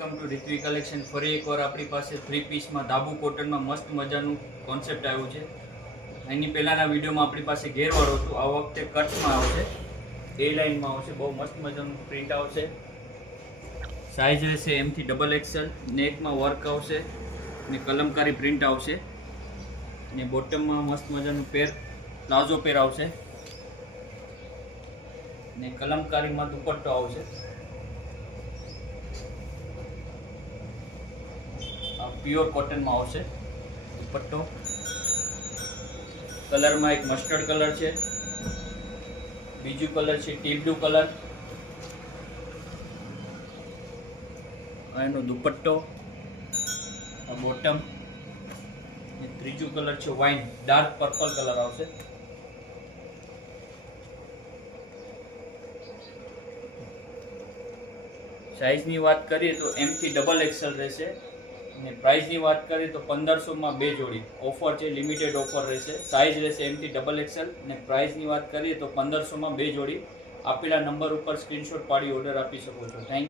Welcome to રિત્વી collection. ફરી એકવાર આપણી પાસે 3 પીસમાં ધાબુ કોટનમાં મસ્ત મજાનું કોન્સેપ્ટ આવ્યું છે. એની પહેલાંના વિડીયોમાં આપણી પાસે ઘેરવાળો હતું. આ વખતે કટમાં આવશે, એ લાઇનમાં આવશે. બહુ મસ્ત મજાનું પ્રિન્ટ આવશે. સાઇઝ રહેશે એમથી XXL. નેકમાં વર્ક આવશે ને કલમકારી પ્રિન્ટ આવશે ને બોટમમાં મસ્ત મજાનું પ્લાઝો પેર આવશે ને કલમકારીમાં દુપટ્ટો આવશે. પ્યોર કોટનમાં આવશે દુપટ્ટો. કલરમાં એક મસ્ટર્ડ કલર છે, બીજું કલર છે ટી બ્લુ કલર, એનો દુપટ્ટો, આ બોટમ, ત્રીજું કલર છે વાઇન ડાર્ક પર્પલ કલર આવશે. સાઇઝની વાત કરીએ તો એમથી XXL રહેશે અને પ્રાઇસની વાત કરીએ તો 1500માં 2 જોડી ઓફર છે. લિમિટેડ ઓફર રહેશે. સાઇઝ રહેશે એમથી XXL અને પ્રાઇસની વાત કરીએ તો 1500માં 2 જોડી. આપેલા નંબર ઉપર સ્ક્રીનશોટ પાડી ઓર્ડર આપી શકો છો. Thank you.